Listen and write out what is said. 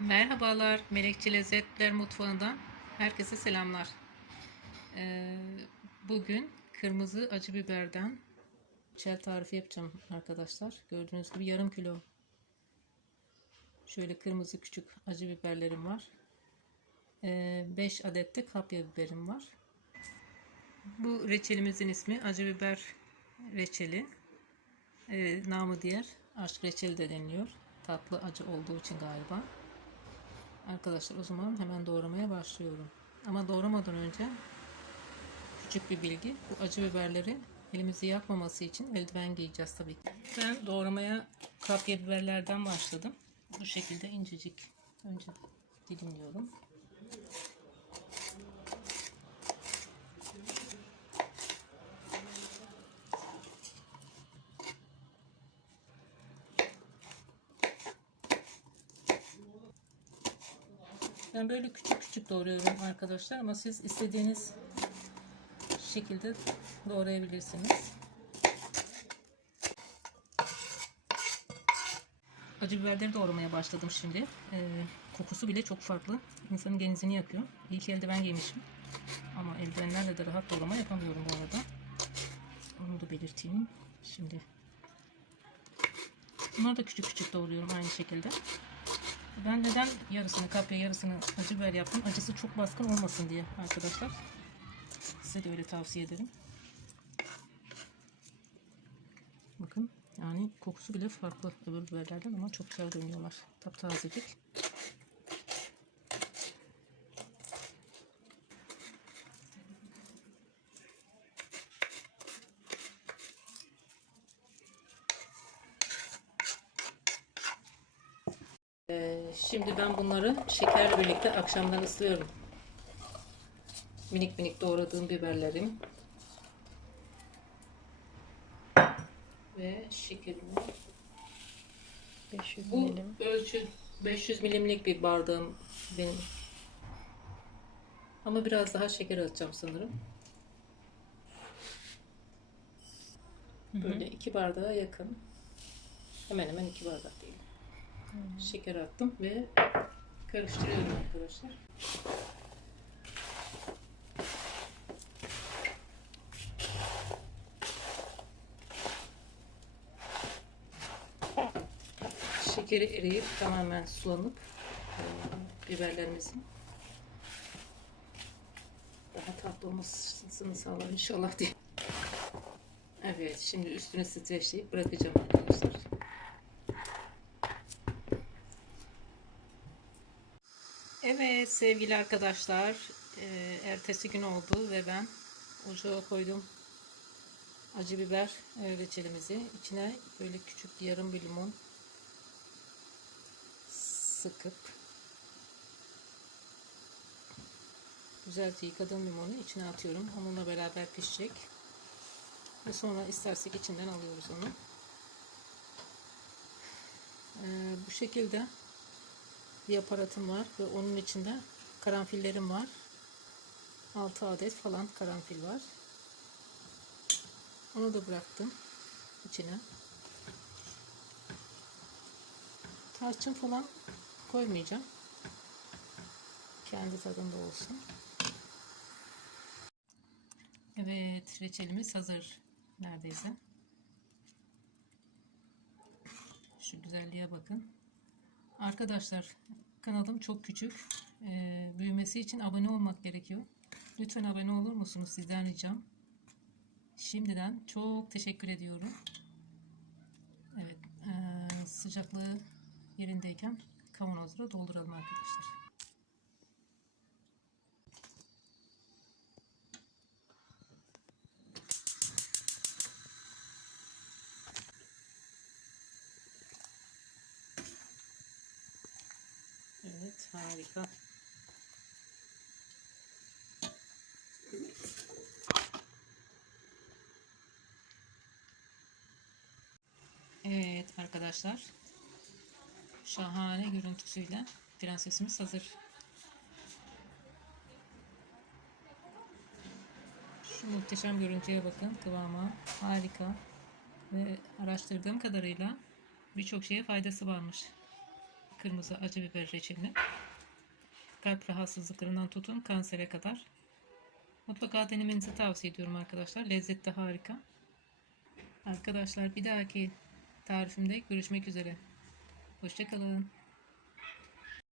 Merhabalar, Melekçi Lezzetler Mutfağı'ndan herkese selamlar. Ee, bugün kırmızı acı biberden çel tarifi yapacağım arkadaşlar. Gördüğünüz gibi yarım kilo şöyle kırmızı küçük acı biberlerim var. 5 adet de kapya biberim var. Bu reçelimizin ismi acı biber reçeli. Ee, namı diğer aşk reçeli de deniliyor. Tatlı acı olduğu için galiba. Arkadaşlar o zaman hemen doğramaya başlıyorum. Ama doğramadan önce küçük bir bilgi. Bu acı biberleri elimizi yakmaması için eldiven giyeceğiz tabii ki. Ben doğramaya kapya biberlerden başladım. Bu şekilde incecik önce dilimliyorum. Ben böyle küçük küçük doğruyorum arkadaşlar ama siz istediğiniz şekilde doğrayabilirsiniz. Acı biberleri doğramaya başladım şimdi. Ee, kokusu bile çok farklı. İnsanın genizini yakıyor. İyi ki eldiven giymişim. Ama eldivenlerle de rahat doğrama yapamıyorum bu arada. Onu da belirteyim. Şimdi bunları da küçük küçük doğruyorum aynı şekilde. Ben neden yarısını kapya yarısını acı biber yaptım? Acısı çok baskın olmasın diye arkadaşlar. Size de öyle tavsiye ederim. Bakın yani kokusu bile farklı öbür biberlerden ama çok güzel görünüyorlar. Taptazecik. Ee, şimdi ben bunları şekerle birlikte akşamdan ıslıyorum. Minik minik doğradığım biberlerim. Ve şekerimi. 500 Bu milim. ölçü 500 milimlik bir bardağım benim. Ama biraz daha şeker atacağım sanırım. Böyle iki bardağa yakın. Hemen hemen iki bardak değil. Şeker attım ve karıştırıyorum arkadaşlar. Şekeri eriyip tamamen sulanıp e, biberlerimizin daha tatlı olmasını sağlar inşallah diye. Evet, şimdi üstünü streçleyip bırakacağım arkadaşlar. Evet sevgili arkadaşlar, e, ertesi gün oldu ve ben ocağa koydum acı biber e, reçelimizi. İçine böyle küçük yarım bir limon sıkıp güzelce yıkadığım limonu içine atıyorum. Onunla beraber pişecek. Ve sonra istersek içinden alıyoruz onu. Ee, bu şekilde bir aparatım var ve onun içinde karanfillerim var. 6 adet falan karanfil var. Onu da bıraktım içine. Tarçın falan koymayacağım. Kendi tadında olsun. Evet, reçelimiz hazır neredeyse. Şu güzelliğe bakın. Arkadaşlar kanalım çok küçük. Ee, büyümesi için abone olmak gerekiyor. Lütfen abone olur musunuz sizden ricam. Şimdiden çok teşekkür ediyorum. Evet ee, sıcaklığı yerindeyken kavanozlara dolduralım arkadaşlar. Evet harika. Evet arkadaşlar. Şahane görüntüsüyle prensesimiz hazır. Şu muhteşem görüntüye bakın. Kıvama harika. Ve araştırdığım kadarıyla birçok şeye faydası varmış. Kırmızı acı biber reçelini. Kalp rahatsızlıklarından tutun kansere kadar. Mutlaka denemenizi tavsiye ediyorum arkadaşlar. Lezzeti de harika. Arkadaşlar bir dahaki tarifimde görüşmek üzere. Hoşçakalın.